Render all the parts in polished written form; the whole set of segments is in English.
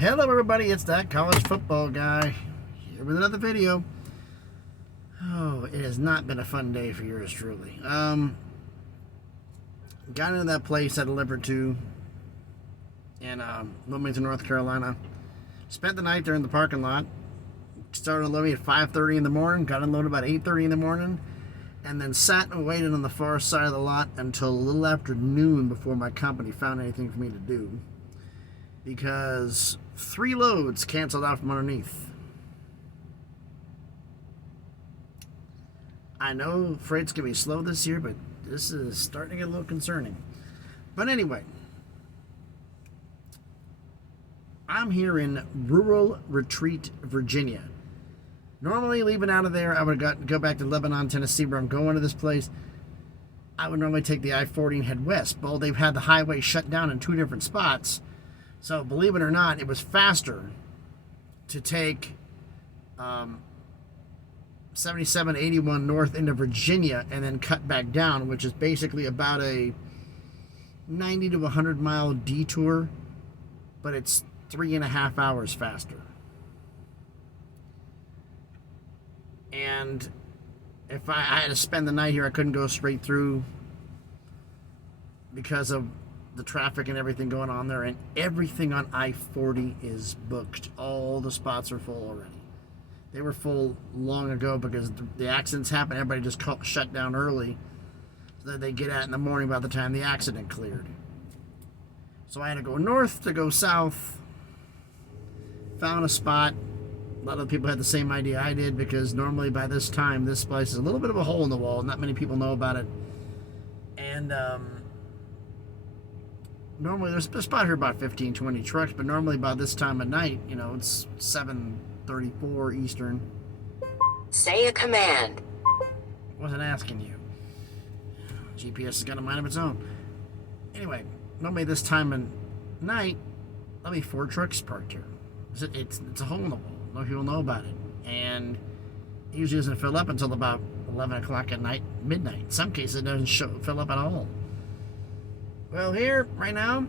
Hello everybody, it's that college football guy here with another video. Oh, it has not been a fun day for yours truly. Got into that place I delivered to in Wilmington, North Carolina. Spent the night there in the parking lot. Started unloading at 5:30 in the morning. Got unloaded about 8:30 in the morning. And then sat and waited on the far side of the lot until a little after noon before my company found anything for me to do. Because 3 loads canceled out from underneath. I know freight's going to be slow this year, but this is starting to get a little concerning. But anyway, I'm here in Rural Retreat, Virginia. Normally, leaving out of there, I would go back to Lebanon, Tennessee, where I'm going to this place. I would normally take the I-40 and head west. Well, they've had the highway shut down in 2 different spots. So, believe it or not, it was faster to take 7781 north into Virginia and then cut back down, which is basically about a 90 to 100 mile detour, but it's 3.5 hours faster. And if I had to spend the night here, I couldn't go straight through because of the traffic and everything going on there, and everything on I-40 is booked. All the spots are full already. They were full long ago because the accidents happened. Everybody just shut down early so that they get out in the morning by the time the accident cleared. So I had to go north to go south. Found a spot. A lot of people had the same idea I did, because normally by this time this place is a little bit of a hole in the wall. Not many people know about it. And normally there's a spot here about 15, 20 trucks, but normally by this time of night, you know, it's 7:34 Eastern. Say a command. Wasn't asking you. GPS has got a mind of its own. Anyway, normally this time of night, there'll be 4 trucks parked here. It's a hole in the wall. No people know about it. And it usually doesn't fill up until about 11 o'clock at night, midnight. In some cases, it doesn't fill up at all. Well, here, right now,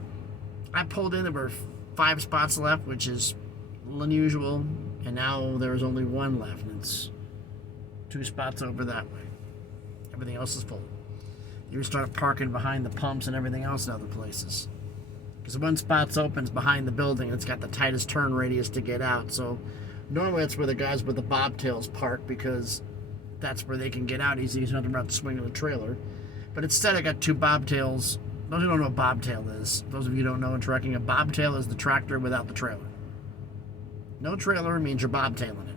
I pulled in. There were 5 spots left, which is a little unusual. And now there's only 1 left. And it's 2 spots over that way. Everything else is full. You start parking behind the pumps and everything else in other places. Because 1 spot's open, it's behind the building. It's got the tightest turn radius to get out. So normally it's where the guys with the bobtails park, because that's where they can get out easy. There's nothing about the swing of the trailer. But instead I got 2 bobtails. Those who don't know what bobtail is, those of you who don't know in trucking, a bobtail is the tractor without the trailer. No trailer means you're bobtailing it.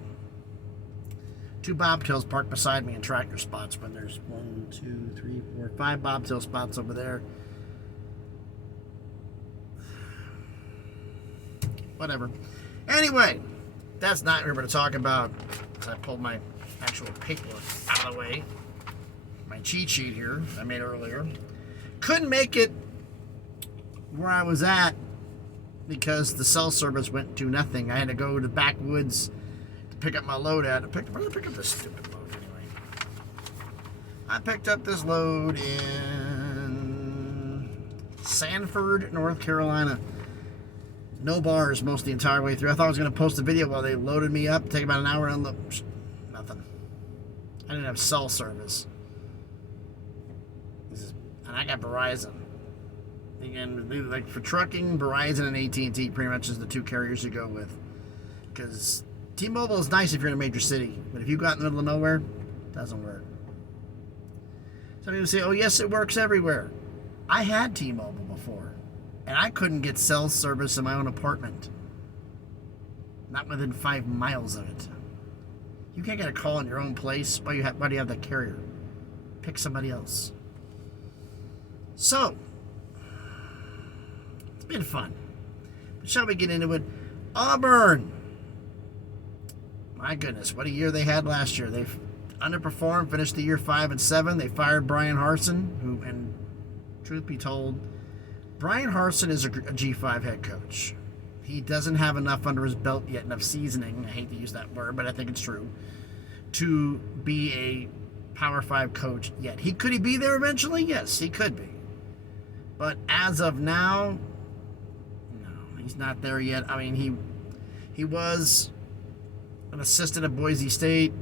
2 bobtails parked beside me in tractor spots, when there's 1, 2, 3, 4, 5 bobtail spots over there. Whatever. Anyway, that's not what we're going to talk about. I pulled my actual paperwork out of the way. My cheat sheet here I made earlier. Couldn't make it where I was at because the cell service went to nothing. I had to go to the backwoods to pick up my load at. Where did I pick up this stupid load anyway? I picked up this load in Sanford, North Carolina. No bars most the entire way through. I thought I was going to post a video while they loaded me up. Take about an hour and unload. Nothing. I didn't have cell service. And I got Verizon. Again, like for trucking, Verizon and AT&T pretty much is the 2 carriers you go with. Because T-Mobile is nice if you're in a major city, but if you go out in the middle of nowhere, it doesn't work. Some people say, oh yes, it works everywhere. I had T-Mobile before. And I couldn't get cell service in my own apartment. Not within 5 miles of it. You can't get a call in your own place. Why do you have that carrier? Pick somebody else. So, it's been fun. But shall we get into it? Auburn! My goodness, what a year they had last year. They've underperformed, finished the year 5-7. They fired Bryan Harsin, who, and truth be told, Bryan Harsin is a G5 head coach. He doesn't have enough under his belt yet, enough seasoning, I hate to use that word, but I think it's true, to be a Power 5 coach yet. Could he be there eventually? Yes, he could be. But as of now, no, He's not there yet. I mean, he was an assistant at Boise State,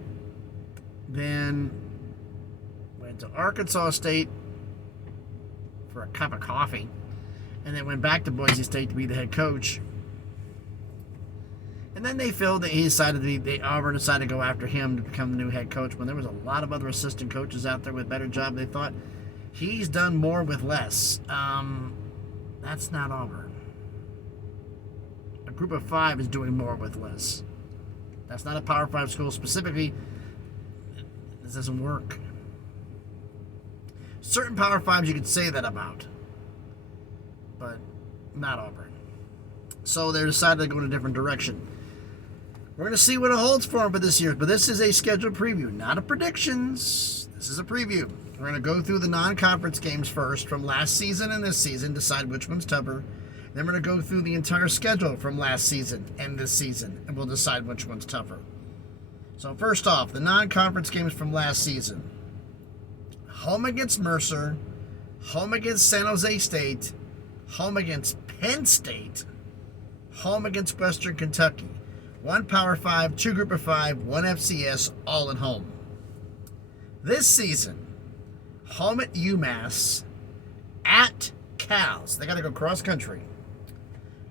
then went to Arkansas State for a cup of coffee, and then went back to Boise State to be the head coach. And then they felt that he decided Auburn decided to go after him to become the new head coach when there was a lot of other assistant coaches out there with better job. They thought he's done more with less. That's not Auburn. A group of 5 is doing more with less. That's not a Power 5 school specifically. This doesn't work. Certain Power 5s you could say that about, but not Auburn. So they decided to go in a different direction. We're going to see what it holds for them for this year, but this is a scheduled preview, not a predictions. This is a preview. We're going to go through the non-conference games first from last season and this season, decide which one's tougher. Then we're going to go through the entire schedule from last season and this season, and we'll decide which one's tougher. So first off, the non-conference games from last season. Home against Mercer, home against San Jose State, home against Penn State, home against Western Kentucky. 1 Power 5, 2 Group of 5, 1 FCS, all at home. This season, home at UMass, at Cal. So they got to go cross country.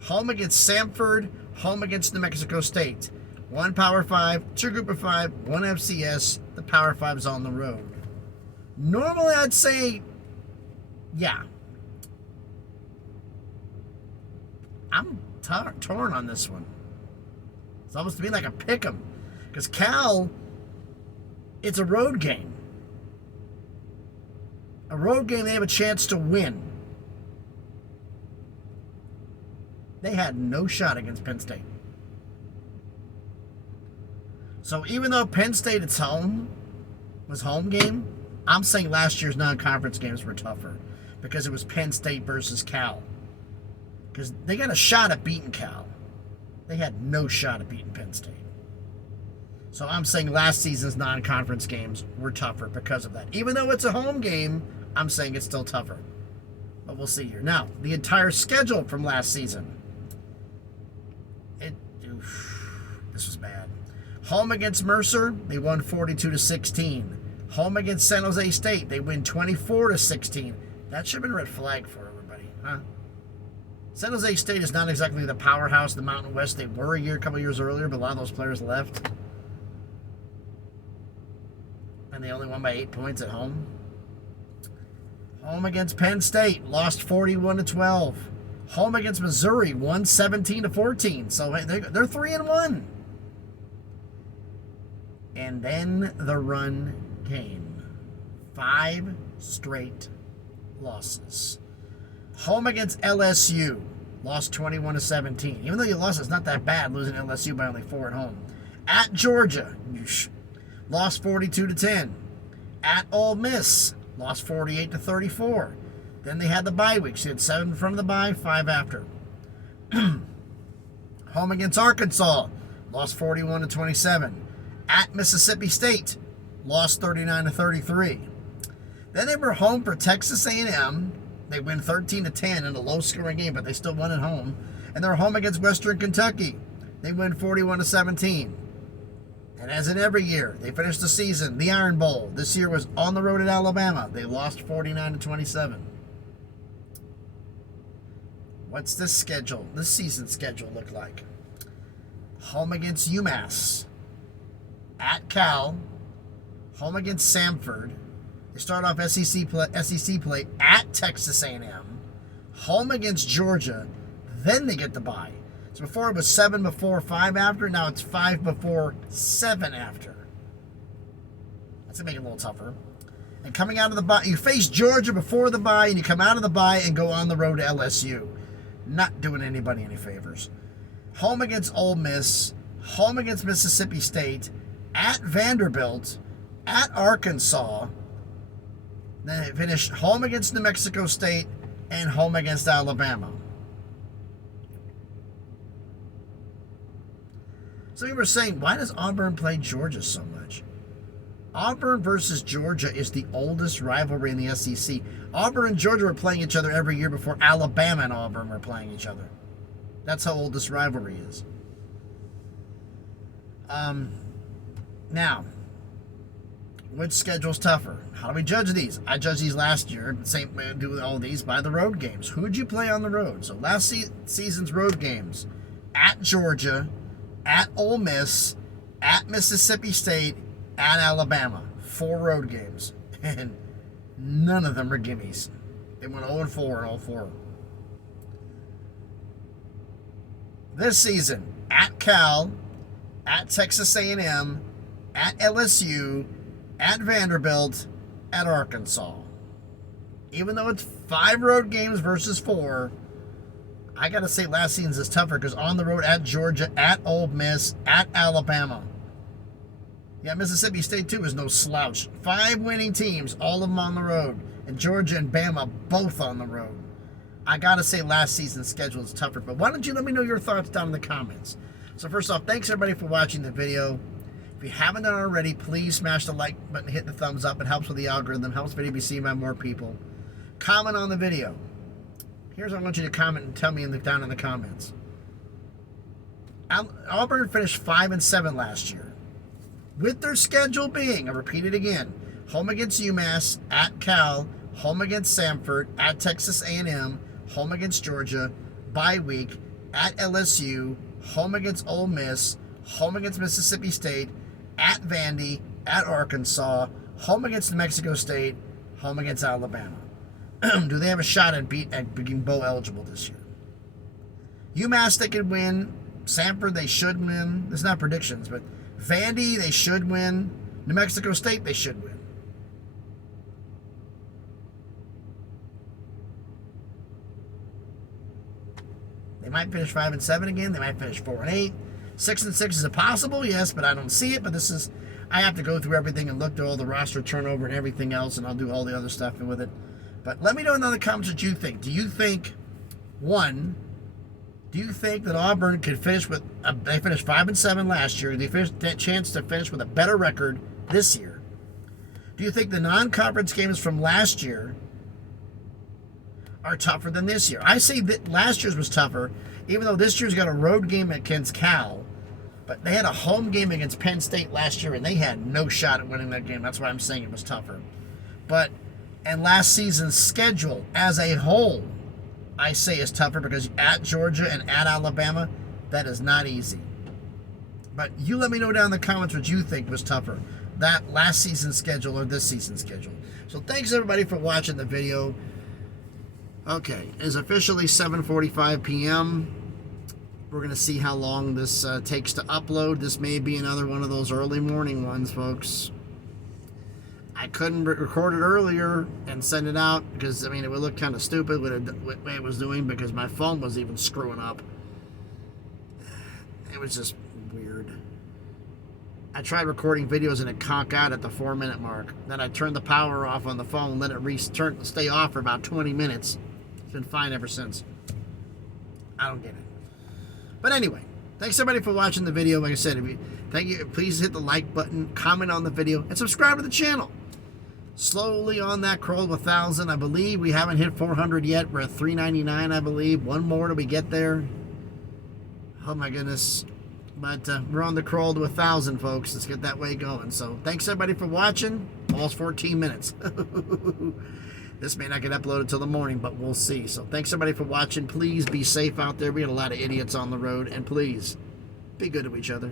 Home against Samford, home against New Mexico State. 1 Power 5, 2 Group of 5, 1 FCS. The Power 5 is on the road. Normally, I'd say, yeah. I'm torn on this one. It's almost to me like a pick 'em. Because Cal, it's a road game. A road game they have a chance to win. They had no shot against Penn State. So even though Penn State was home game, I'm saying last year's non-conference games were tougher because it was Penn State versus Cal. Because they got a shot at beating Cal. They had no shot at beating Penn State. So I'm saying last season's non-conference games were tougher because of that. Even though it's a home game, I'm saying it's still tougher. But we'll see here. Now, the entire schedule from last season. This was bad. Home against Mercer, they won 42-16. Home against San Jose State, they win 24-16. That should have been a red flag for everybody, huh? San Jose State is not exactly the powerhouse of the Mountain West they were a couple years earlier, but a lot of those players left. And they only won by 8 points at home. Home against Penn State, lost 41-12. Home against Missouri, won 17-14. So they're 3-1. And then the run came. 5 straight losses. Home against LSU, lost 21-17. Even though you lost, it's not that bad losing LSU by only 4 at home. At Georgia, lost 42-10. At Ole Miss, lost 48-34. Then they had the bye week. So you had 7 from the bye, 5 after. Home against Arkansas, lost 41-27. At Mississippi State, lost 39-33. Then they were home for Texas A&M. They win 13-10 in a low-scoring game, but they still won at home. And they're home against Western Kentucky. They win 41-17. And as in every year, they finished the season, the Iron Bowl. This year was on the road at Alabama. They lost 49-27. What's this season's schedule look like? Home against UMass. At Cal. Home against Samford. They start off SEC play at Texas A&M. Home against Georgia. Then they get the bye. So before it was 7 before, 5 after. Now it's 5 before, 7 after. That's going to make it a little tougher. And coming out of the bye, you face Georgia before the bye, and you come out of the bye and go on the road to LSU. Not doing anybody any favors. Home against Ole Miss. Home against Mississippi State. At Vanderbilt. At Arkansas. Then they finished home against New Mexico State and home against Alabama. So you were saying, why does Auburn play Georgia so much? Auburn versus Georgia is the oldest rivalry in the SEC. Auburn and Georgia were playing each other every year before Alabama and Auburn were playing each other. That's how old this rivalry is. Now, which schedule's tougher? How do we judge these? I judged these last year. Same way I do all these by the road games. Who'd you play on the road? So last season's road games: at Georgia, at Ole Miss, at Mississippi State, at Alabama. 4 road games, and none of them are gimmies. They went 0-4 in all 4. This season, at Cal, at Texas A&M, at LSU, at Vanderbilt, at Arkansas. Even though it's 5 road games versus 4, I got to say last season's is tougher because on the road at Georgia, at Ole Miss, at Alabama. Yeah, Mississippi State, too, is no slouch. 5 winning teams, all of them on the road. And Georgia and Bama both on the road. I got to say last season's schedule is tougher. But why don't you let me know your thoughts down in the comments. So first off, thanks everybody for watching the video. If you haven't done it already, please smash the like button, hit the thumbs up. It helps with the algorithm, helps video be seen by more people. Comment on the video. Here's what I want you to comment and tell me down in the comments. Auburn finished 5-7 last year. With their schedule being, I repeat it again, home against UMass, at Cal, home against Samford, at Texas A&M, home against Georgia, bye week, at LSU, home against Ole Miss, home against Mississippi State, at Vandy, at Arkansas, home against New Mexico State, home against Alabama. Do they have a shot at being bowl eligible this year? UMass, they could win. Samford, they should win. It's not predictions, but Vandy, they should win. New Mexico State, they should win. They might finish 5-7 again. They might finish 4-8. 6-6 is it possible? Yes, but I don't see it. But I have to go through everything and look through all the roster turnover and everything else, and I'll do all the other stuff with it. But let me know in the comments what you think. Do you think that Auburn could finish with they finished 5-7 last year? They finished that chance to finish with a better record this year? Do you think the non-conference games from last year are tougher than this year? I say that last year's was tougher, even though this year's got a road game against Cal, but they had a home game against Penn State last year, and they had no shot at winning that game. That's why I'm saying it was tougher. And last season's schedule as a whole, I say is tougher because at Georgia and at Alabama, that is not easy. But you let me know down in the comments what you think was tougher, that last season's schedule or this season's schedule. So thanks everybody for watching the video. Okay, it's officially 7:45 p.m. We're going to see how long this takes to upload. This may be another one of those early morning ones, folks. I couldn't record it earlier and send it out because, I mean, it would look kind of stupid with the way it was doing because my phone was even screwing up. It was just weird. I tried recording videos and it conked out at the 4-minute mark. Then I turned the power off on the phone, let it stay off for about 20 minutes. It's been fine ever since. I don't get it. But anyway, thanks everybody for watching the video. Like I said, thank you. Please hit the like button, comment on the video, and subscribe to the channel. Slowly on that crawl to 1,000. I believe we haven't hit 400 yet. We're at 399, I believe. One more till we get there. Oh my goodness. But we're on the crawl to 1,000, folks. Let's get that way going. So thanks everybody for watching. Almost 14 minutes. This may not get uploaded till the morning, but we'll see. So thanks everybody for watching. Please be safe out there. We got a lot of idiots on the road. And please, be good to each other.